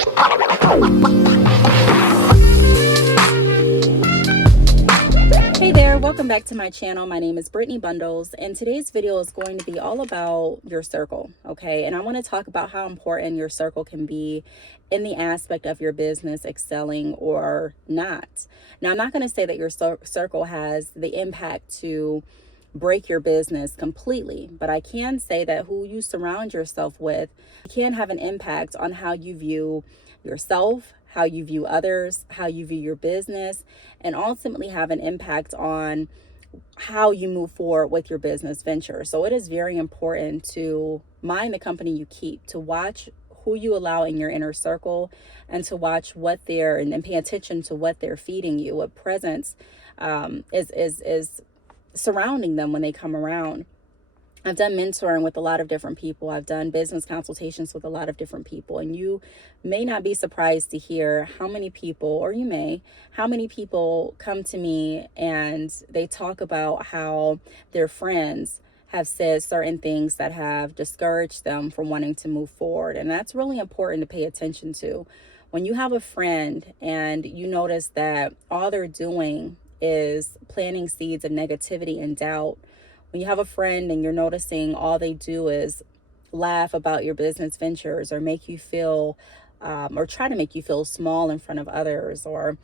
Hey there, welcome back to my channel. My name is Brittany Bundles, and today's video is going to be all about your circle, okay? And I want to talk about how important your circle can be in the aspect of your business excelling or not. Now, I'm not going to say that your circle has the impact to break your business completely, but I can say that who you surround yourself with can have an impact on how you view yourself, how you view others, how you view your business, and ultimately have an impact on how you move forward with your business venture. So it is very important to mind the company you keep, to watch who you allow in your inner circle, and to watch what they're and pay attention to what they're feeding you, what presence is surrounding them when they come around. I've done mentoring with a lot of different people. I've done business consultations with a lot of different people. And you may not be surprised to hear how many people come to me and they talk about how their friends have said certain things that have discouraged them from wanting to move forward. And that's really important to pay attention to. When you have a friend and you notice that all they're doing is planting seeds of negativity and doubt, when you have a friend and you're noticing all they do is laugh about your business ventures or make you feel or try to make you feel small in front of others, or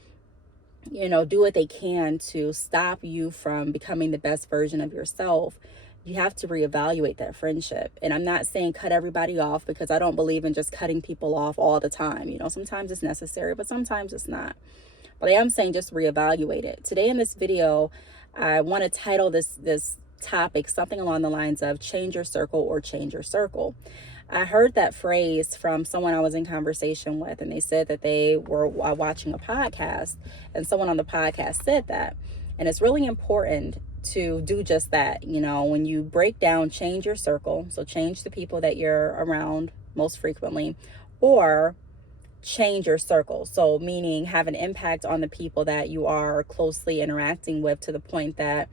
do what they can to stop you from becoming the best version of yourself, you have to reevaluate that friendship. And I'm not saying cut everybody off, because I don't believe in just cutting people off all the time. Sometimes it's necessary, but sometimes it's not. But I am saying just reevaluate it. Today in this video, I want to title this topic something along the lines of change your circle or change your circle. I heard that phrase from someone I was in conversation with, and they said that they were watching a podcast and someone on the podcast said that. And it's really important to do just that. When you break down change your circle, so change the people that you're around most frequently, or change your circle, so meaning have an impact on the people that you are closely interacting with, to the point that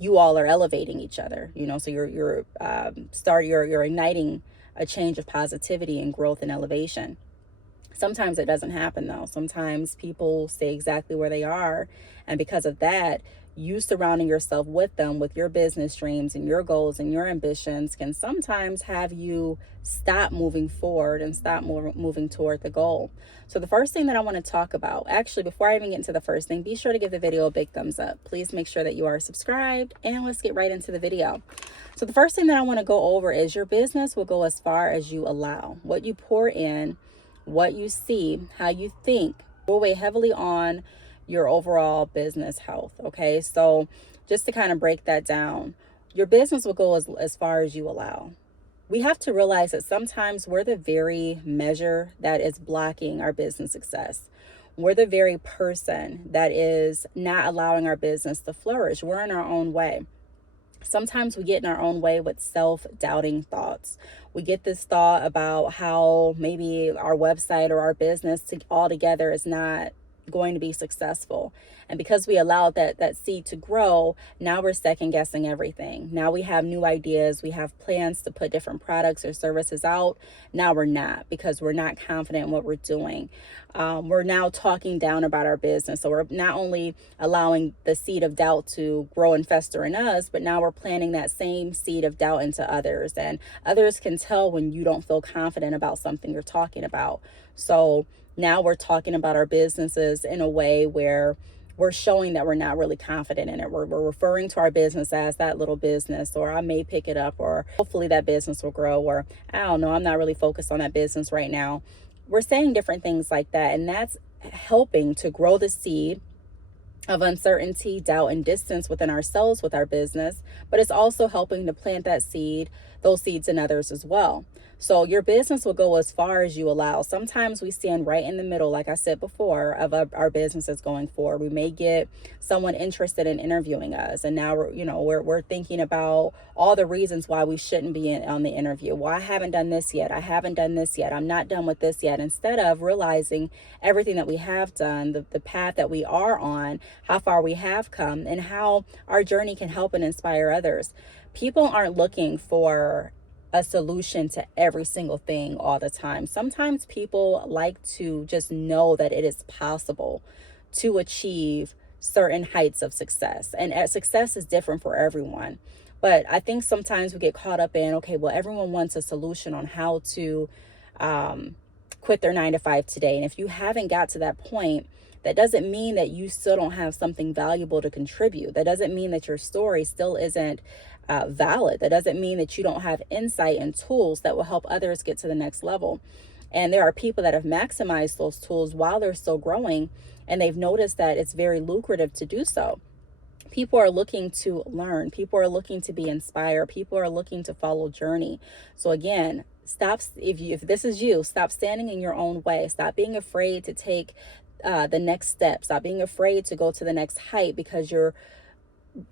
you all are elevating each other, so you're igniting a change of positivity and growth and elevation. Sometimes it doesn't happen though. Sometimes people stay exactly where they are. And because of that, you surrounding yourself with them, with your business dreams and your goals and your ambitions, can sometimes have you stop moving forward and stop moving toward the goal. So the first thing that I want to talk about, actually, before I even get into the first thing, be sure to give the video a big thumbs up. Please make sure that you are subscribed, and let's get right into the video. So the first thing that I want to go over is your business will go as far as you allow. What you pour in, what you see, how you think will weigh heavily on your overall business health. Okay, so just to kind of break that down, your business will go as far as you allow. We have to realize that sometimes we're the very measure that is blocking our business success. We're the very person that is not allowing our business to flourish. We're in our own way. Sometimes we get in our own way with self-doubting thoughts. We get this thought about how maybe our website or our business altogether is not going to be successful. And because we allowed that seed to grow, now we're second guessing everything. Now we have new ideas. We have plans to put different products or services out. Now we're not, because we're not confident in what we're doing. We're now talking down about our business. So we're not only allowing the seed of doubt to grow and fester in us, but now we're planting that same seed of doubt into others. And others can tell when you don't feel confident about something you're talking about. So now we're talking about our businesses in a way where we're showing that we're not really confident in it. We're referring to our business as that little business, or I may pick it up, or hopefully that business will grow, or I don't know, I'm not really focused on that business right now. We're saying different things like that, and that's helping to grow the seed of uncertainty, doubt, and distance within ourselves with our business, but it's also helping to plant those seeds in others as well. So your business will go as far as you allow. Sometimes we stand right in the middle, like I said before, of our businesses going forward. We may get someone interested in interviewing us, and now we're thinking about all the reasons why we shouldn't be on the interview. Well, I haven't done this yet. I haven't done this yet. I'm not done with this yet. Instead of realizing everything that we have done, the path that we are on, how far we have come, and how our journey can help and inspire others. People aren't looking for a solution to every single thing all the time. Sometimes people like to just know that it is possible to achieve certain heights of success. And success is different for everyone. But I think sometimes we get caught up in, okay, well, everyone wants a solution on how to quit their 9 to 5 today. And if you haven't got to that point, that doesn't mean that you still don't have something valuable to contribute. That doesn't mean that your story still isn't valid. That doesn't mean that you don't have insight and tools that will help others get to the next level. And there are people that have maximized those tools while they're still growing, and they've noticed that it's very lucrative to do so. People are looking to learn. People are looking to be inspired. People are looking to follow journey. So again, stop. If this is you, stop standing in your own way. Stop being afraid to take the next step. Stop being afraid to go to the next height, because you're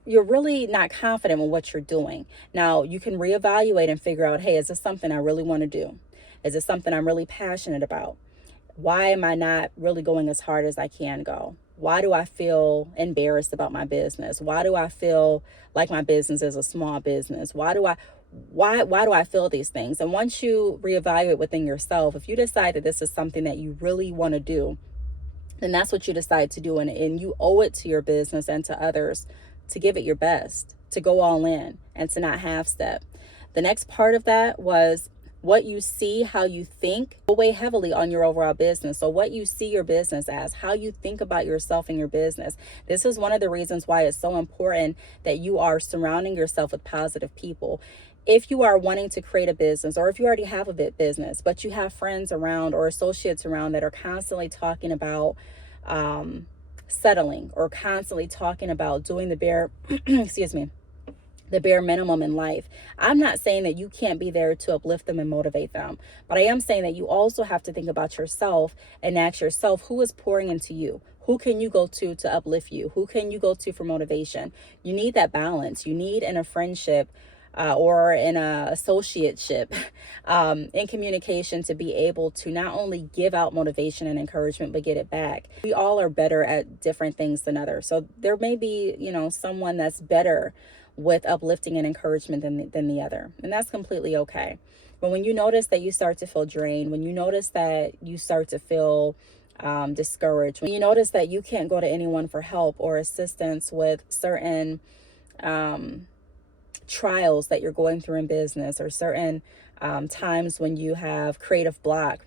really not confident in what you're doing. Now, you can reevaluate and figure out, hey, is this something I really want to do? Is this something I'm really passionate about? Why am I not really going as hard as I can go? Why do I feel embarrassed about my business? Why do I feel like my business is a small business? Why do I feel these things? And once you reevaluate within yourself, if you decide that this is something that you really want to do, then that's what you decide to do. And you owe it to your business and to others to give it your best, to go all in, and to not half step. The next part of that was what you see, how you think will weigh heavily on your overall business. So what you see your business as, how you think about yourself and your business. This is one of the reasons why it's so important that you are surrounding yourself with positive people. If you are wanting to create a business, or if you already have a business, but you have friends around or associates around that are constantly talking about settling, or constantly talking about doing the bare, excuse me, the bare minimum in life. I'm not saying that you can't be there to uplift them and motivate them, but I am saying that you also have to think about yourself and ask yourself, who is pouring into you? Who can you go to uplift you? Who can you go to for motivation? You need that balance. You need in a friendship or in a associateship, in communication, to be able to not only give out motivation and encouragement, but get it back. We all are better at different things than others. So there may be, someone that's better with uplifting and encouragement than the other. And that's completely okay. But when you notice that you start to feel drained, when you notice that you start to feel discouraged, when you notice that you can't go to anyone for help or assistance with certain trials that you're going through in business, or certain times when you have creative block,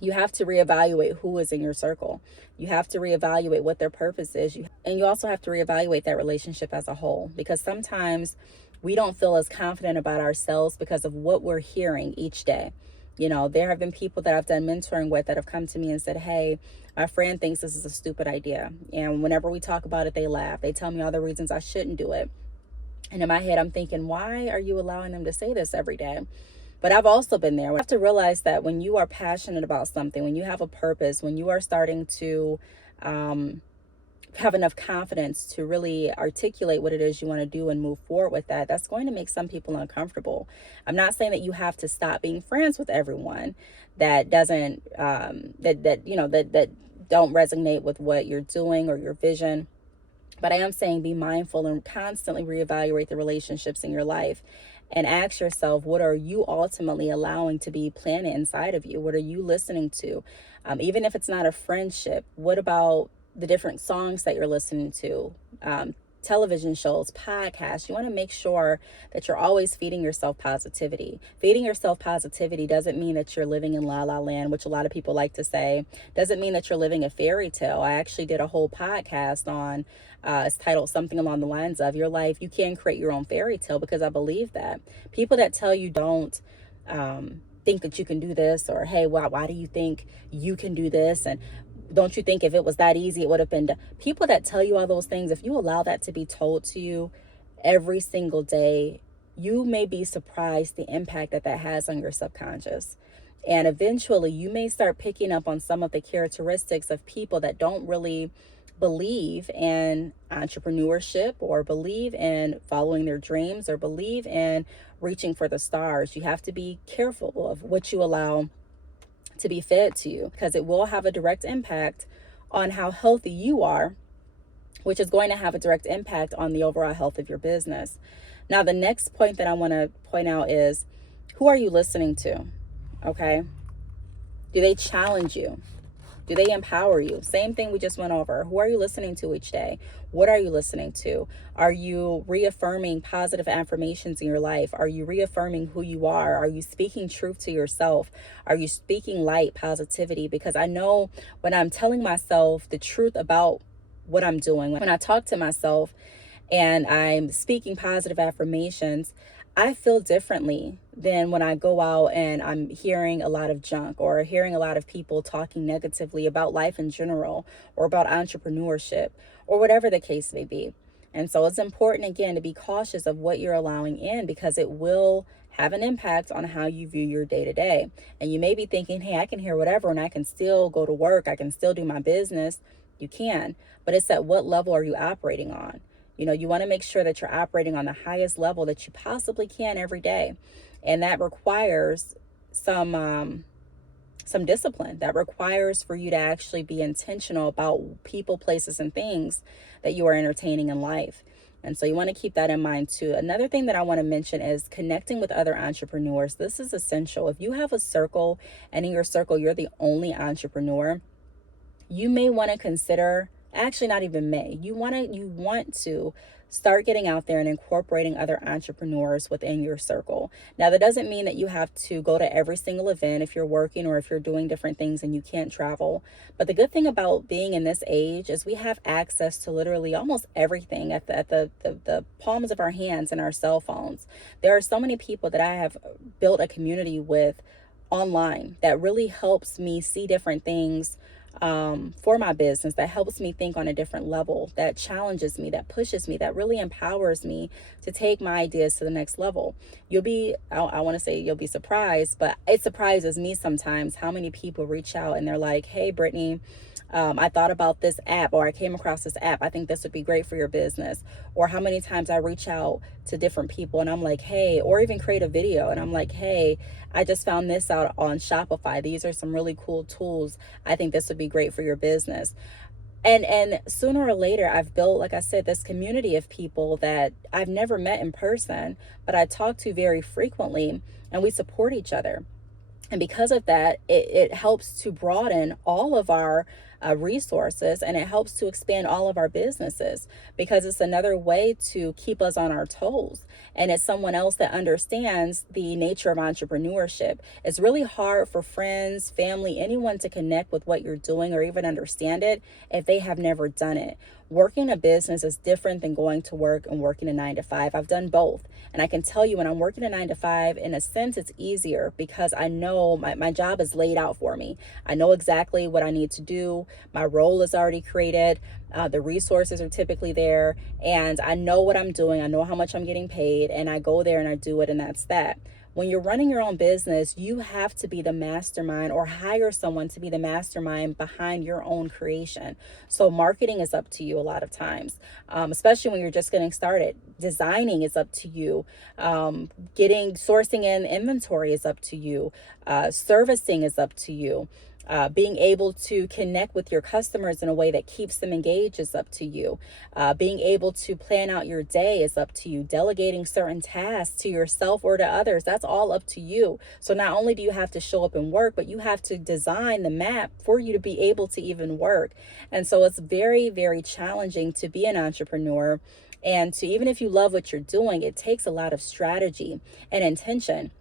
you have to reevaluate who is in your circle. You have to reevaluate what their purpose is. And you also have to reevaluate that relationship as a whole, because sometimes we don't feel as confident about ourselves because of what we're hearing each day. There have been people that I've done mentoring with that have come to me and said, hey, my friend thinks this is a stupid idea. And whenever we talk about it, they laugh. They tell me all the reasons I shouldn't do it. And in my head, I'm thinking, why are you allowing them to say this every day? But I've also been there. You have to realize that when you are passionate about something, when you have a purpose, when you are starting to have enough confidence to really articulate what it is you want to do and move forward with that, that's going to make some people uncomfortable. I'm not saying that you have to stop being friends with everyone that doesn't, that don't resonate with what you're doing or your vision. But I am saying be mindful and constantly reevaluate the relationships in your life, and ask yourself, what are you ultimately allowing to be planted inside of you? What are you listening to? Even if it's not a friendship, what about the different songs that you're listening to? Television shows, podcasts. You want to make sure that you're always feeding yourself positivity. Feeding yourself positivity doesn't mean that you're living in la la land, which a lot of people like to say. Doesn't mean that you're living a fairy tale. I actually did a whole podcast on, it's titled something along the lines of, your life, you can create your own fairy tale, because I believe that. People that tell you don't think that you can do this, or hey, why do you think you can do this? And don't you think if it was that easy, it would have been done? People that tell you all those things, if you allow that to be told to you every single day, you may be surprised the impact that has on your subconscious. And eventually you may start picking up on some of the characteristics of people that don't really believe in entrepreneurship, or believe in following their dreams, or believe in reaching for the stars. You have to be careful of what you allow to be fed to you, because it will have a direct impact on how healthy you are, which is going to have a direct impact on the overall health of your business. Now, the next point that I want to point out is Who are you listening to? Okay. Do they challenge you? Do they empower you? Same thing we just went over. Who are you listening to each day? What are you listening to? Are you reaffirming positive affirmations in your life? Are you reaffirming who you are? Are you speaking truth to yourself? Are you speaking light, positivity? Because I know when I'm telling myself the truth about what I'm doing, when I talk to myself and I'm speaking positive affirmations, I feel differently than when I go out and I'm hearing a lot of junk or hearing a lot of people talking negatively about life in general or about entrepreneurship or whatever the case may be. And so it's important, again, to be cautious of what you're allowing in, because it will have an impact on how you view your day to day. And you may be thinking, hey, I can hear whatever and I can still go to work. I can still do my business. You can, but it's at what level are you operating on? You know, you want to make sure that you're operating on the highest level that you possibly can every day. And that requires some discipline. That requires for you to actually be intentional about people, places, and things that you are entertaining in life. And so you want to keep that in mind too. Another thing that I want to mention is connecting with other entrepreneurs. This is essential. If you have a circle and in your circle you're the only entrepreneur, you may want to consider, actually not even may, you want to start getting out there and incorporating other entrepreneurs within your circle. Now, that doesn't mean that you have to go to every single event if you're working or if you're doing different things and you can't travel. But the good thing about being in this age is we have access to literally almost everything at the palms of our hands and our cell phones. There are so many people that I have built a community with online that really helps me see different things for my business, that helps me think on a different level, that challenges me, that pushes me, that really empowers me to take my ideas to the next level. I want to say you'll be surprised, but it surprises me sometimes how many people reach out and they're like, hey, Brittany, I thought about this app, or I came across this app. I think this would be great for your business. Or how many times I reach out to different people and I'm like, hey, or even create a video and I'm like, hey, I just found this out on Shopify. These are some really cool tools. I think this would be great for your business. And sooner or later, I've built, like I said, this community of people that I've never met in person, but I talk to very frequently, and we support each other. And because of that, it helps to broaden all of our resources, and it helps to expand all of our businesses, because it's another way to keep us on our toes. And it's someone else that understands the nature of entrepreneurship. It's really hard for friends, family, anyone to connect with what you're doing or even understand it if they have never done it. Working a business is different than going to work and working a 9 to 5. I've done both. And I can tell you, when I'm working a 9 to 5, in a sense, it's easier because I know my job is laid out for me. I know exactly what I need to do. My role is already created. The resources are typically there, and I know what I'm doing. I know how much I'm getting paid, and I go there and I do it, and that's that. When you're running your own business, you have to be the mastermind or hire someone to be the mastermind behind your own creation. So marketing is up to you a lot of times, especially when you're just getting started. Designing is up to you. Sourcing in inventory is up to you. Servicing is up to you. Being able to connect with your customers in a way that keeps them engaged is up to you. Being able to plan out your day is up to you. Delegating certain tasks to yourself or to others, that's all up to you. So not only do you have to show up and work, but you have to design the map for you to be able to even work. And so it's very, very challenging to be an entrepreneur. And to, even if you love what you're doing, it takes a lot of strategy and intention.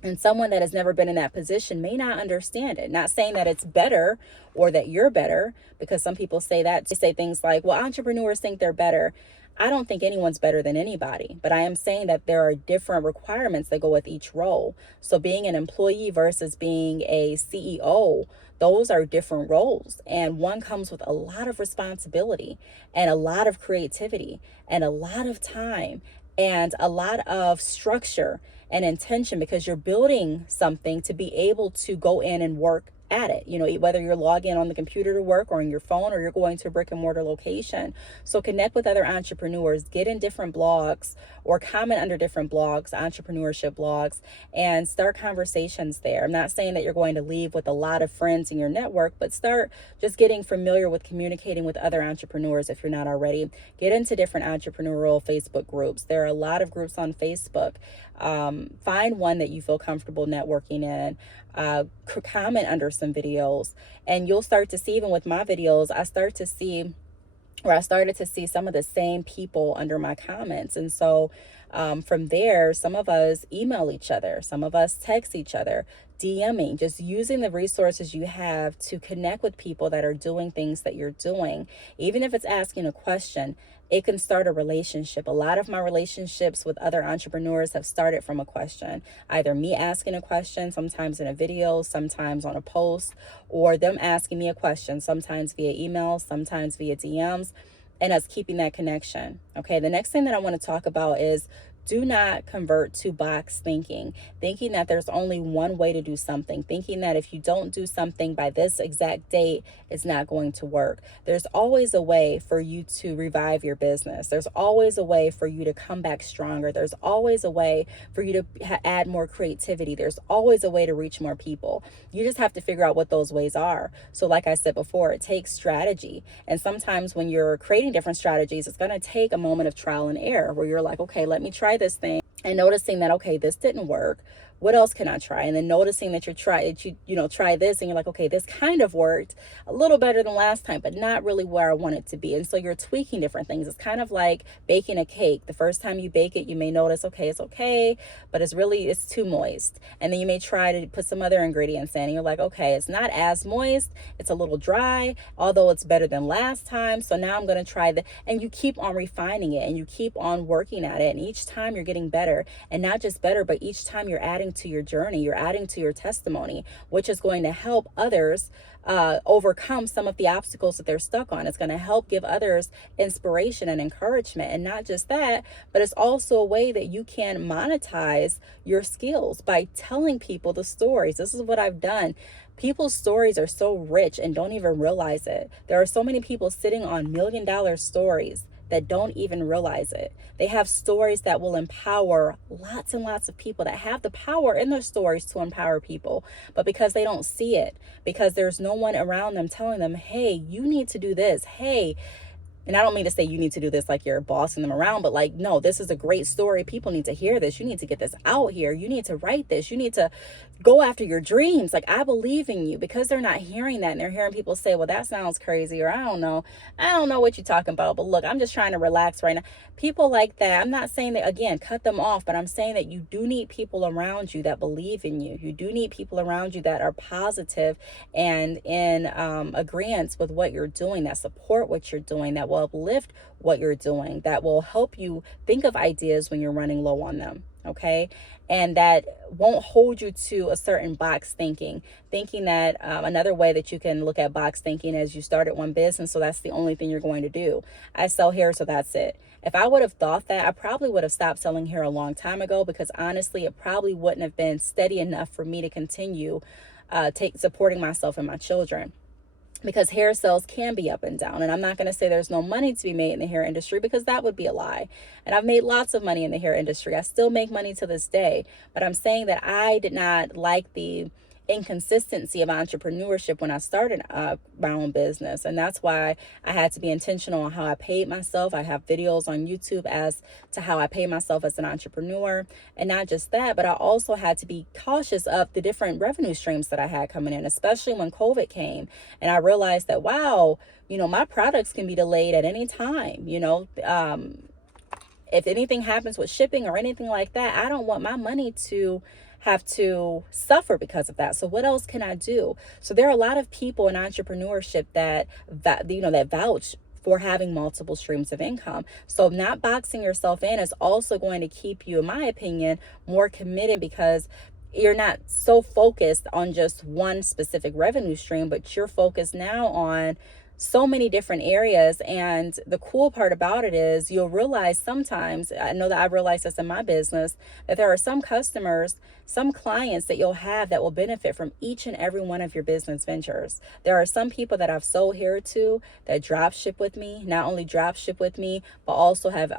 And someone that has never been in that position may not understand it. Not saying that it's better or that you're better, because some people say that. They say things like, well, entrepreneurs think they're better. I don't think anyone's better than anybody, but I am saying that there are different requirements that go with each role. So being an employee versus being a CEO, those are different roles. And one comes with a lot of responsibility and a lot of creativity and a lot of time and a lot of structure and intention, because you're building something to be able to go in and work at it, whether you're logging in on the computer to work or on your phone, or you're going to a brick and mortar location. So connect with other entrepreneurs, get in different blogs or comment under different blogs, entrepreneurship blogs, and start conversations there. I'm not saying that you're going to leave with a lot of friends in your network, but start just getting familiar with communicating with other entrepreneurs if you're not already. Get into different entrepreneurial Facebook groups. There are a lot of groups on Facebook. Find one that you feel comfortable networking in. Comment under some videos, and you'll start to see, even with my videos, I started to see some of the same people under my comments. And so from there, some of us email each other, some of us text each other, DMing, just using the resources you have to connect with people that are doing things that you're doing. Even if it's asking a question, it can start a relationship. A lot of my relationships with other entrepreneurs have started from a question, either me asking a question, sometimes in a video, sometimes on a post, or them asking me a question, sometimes via email, sometimes via DMs, and us keeping that connection. Okay, the next thing that I want to talk about is, do not convert to box thinking that there's only one way to do something, thinking that if you don't do something by this exact date, it's not going to work. There's always a way for you to revive your business. There's always a way for you to come back stronger. There's always a way for you to add more creativity. There's always a way to reach more people. You just have to figure out what those ways are. So like I said before, it takes strategy. And sometimes when you're creating different strategies, it's going to take a moment of trial and error where you're like, okay, let me try this thing, and noticing that, okay, this didn't work. What else can I try? And then noticing that try this, and you're like, okay, this kind of worked a little better than last time, but not really where I want it to be. And so you're tweaking different things. It's kind of like baking a cake. The first time you bake it, you may notice, okay, it's okay, but it's too moist. And then you may try to put some other ingredients in, and you're like, okay, it's not as moist, it's a little dry, although it's better than last time. So now I'm going to try and you keep on refining it, and you keep on working at it. And each time you're getting better, and not just better, but each time you're adding to your journey, you're adding to your testimony, which is going to help others overcome some of the obstacles that they're stuck on. It's going to help give others inspiration and encouragement. And not just that, but it's also a way that you can monetize your skills by telling people the stories. This is what I've done. People's stories are so rich and don't even realize it. There are so many people sitting on $1 million stories that don't even realize it. They have stories that will empower lots and lots of people, that have the power in their stories to empower people. But because they don't see it, because there's no one around them telling them, hey, you need to do this. Hey, and I don't mean to say you need to do this like you're bossing them around, but like, no, this is a great story. People need to hear this. You need to get this out here. You need to write this. You need to go after your dreams. Like, I believe in you. Because they're not hearing that, and they're hearing people say, well, that sounds crazy, or I don't know what you're talking about, but look, I'm just trying to relax right now. People like that, I'm not saying that, again, cut them off, but I'm saying that you do need people around you that believe in you. You do need people around you that are positive and in agreement with what you're doing, that support what you're doing, that will uplift what you're doing, that will help you think of ideas when you're running low on them. Okay. And that won't hold you to a certain box thinking that another way that you can look at box thinking is, you started one business, so that's the only thing you're going to do. I sell hair, so that's it. If I would have thought that, I probably would have stopped selling hair a long time ago, because honestly, it probably wouldn't have been steady enough for me to continue supporting myself and my children. Because hair sales can be up and down. And I'm not going to say there's no money to be made in the hair industry, because that would be a lie. And I've made lots of money in the hair industry. I still make money to this day. But I'm saying that I did not like the inconsistency of entrepreneurship when I started my own business. And that's why I had to be intentional on how I paid myself. I have videos on YouTube as to how I pay myself as an entrepreneur. And not just that, but I also had to be cautious of the different revenue streams that I had coming in, especially when COVID came. And I realized that, wow, my products can be delayed at any time. If anything happens with shipping or anything like that, I don't want my money to have to suffer because of that. So what else can I do? So there are a lot of people in entrepreneurship that vouch for having multiple streams of income. So not boxing yourself in is also going to keep you, in my opinion, more committed, because you're not so focused on just one specific revenue stream, but you're focused now on so many different areas. And the cool part about it is you'll realize sometimes, I know that I realized this in my business, that there are some customers, some clients that you'll have that will benefit from each and every one of your business ventures. There are some people that I've sold hair to that drop ship with me, not only drop ship with me, but also have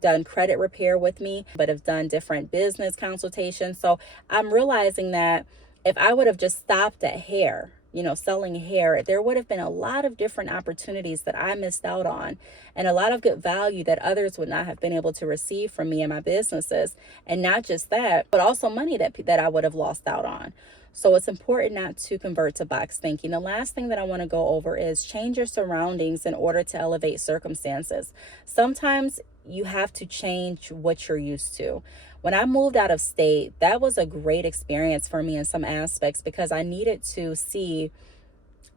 done credit repair with me, but have done different business consultations. So I'm realizing that if I would have just stopped at hair, selling hair, there would have been a lot of different opportunities that I missed out on, and a lot of good value that others would not have been able to receive from me and my businesses. And not just that, but also money that I would have lost out on. So it's important not to convert to box thinking. The last thing that I want to go over is change your surroundings in order to elevate circumstances. Sometimes you have to change what you're used to. When I moved out of state, that was a great experience for me in some aspects, because I needed to see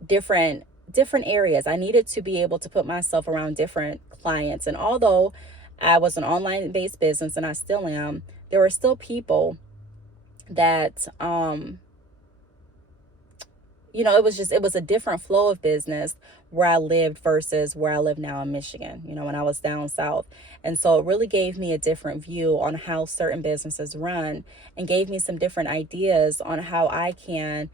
different areas. I needed to be able to put myself around different clients. And although I was an online based business, and I still am, there were still people that it was a different flow of business where I lived versus where I live now in Michigan, when I was down south. And so it really gave me a different view on how certain businesses run, and gave me some different ideas on how I can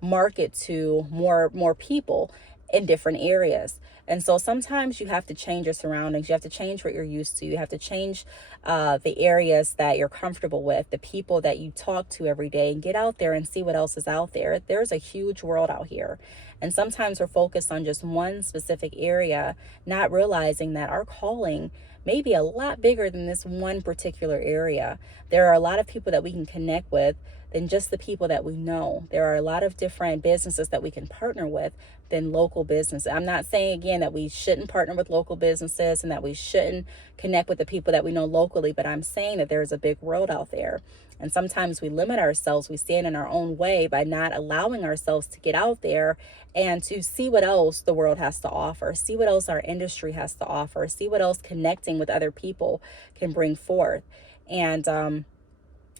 market to more people in different areas. And so sometimes you have to change your surroundings. You have to change what you're used to. You have to change the areas that you're comfortable with, the people that you talk to every day, and get out there and see what else is out there. There's a huge world out here. And sometimes we're focused on just one specific area, not realizing that our calling may be a lot bigger than this one particular area. There are a lot of people that we can connect with than just the people that we know. There are a lot of different businesses that we can partner with than local business. I'm not saying, again, that we shouldn't partner with local businesses and that we shouldn't connect with the people that we know locally, but I'm saying that there's a big world out there. And sometimes we limit ourselves, we stand in our own way by not allowing ourselves to get out there and to see what else the world has to offer, see what else our industry has to offer, see what else connecting with other people can bring forth. And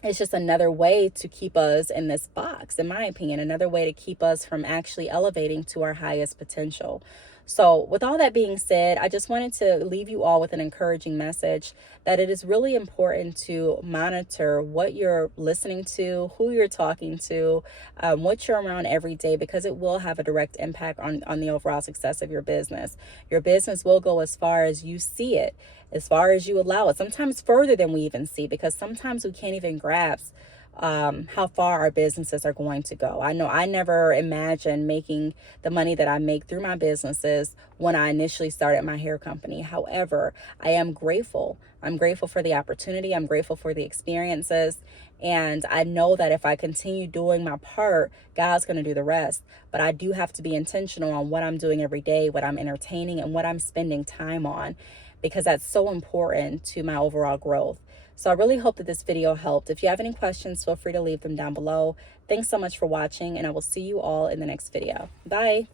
it's just another way to keep us in this box, in my opinion, another way to keep us from actually elevating to our highest potential. So with all that being said, I just wanted to leave you all with an encouraging message that it is really important to monitor what you're listening to, who you're talking to, what you're around every day, because it will have a direct impact on the overall success of your business. Your business will go as far as you see it, as far as you allow it, sometimes further than we even see, because sometimes we can't even grasp how far our businesses are going to go. I know I never imagined making the money that I make through my businesses when I initially started my hair company. However, I am grateful. I'm grateful for the opportunity. I'm grateful for the experiences. And I know that if I continue doing my part, God's going to do the rest. But I do have to be intentional on what I'm doing every day, what I'm entertaining, and what I'm spending time on, because that's so important to my overall growth. So I really hope that this video helped. If you have any questions, feel free to leave them down below. Thanks so much for watching, and I will see you all in the next video. Bye.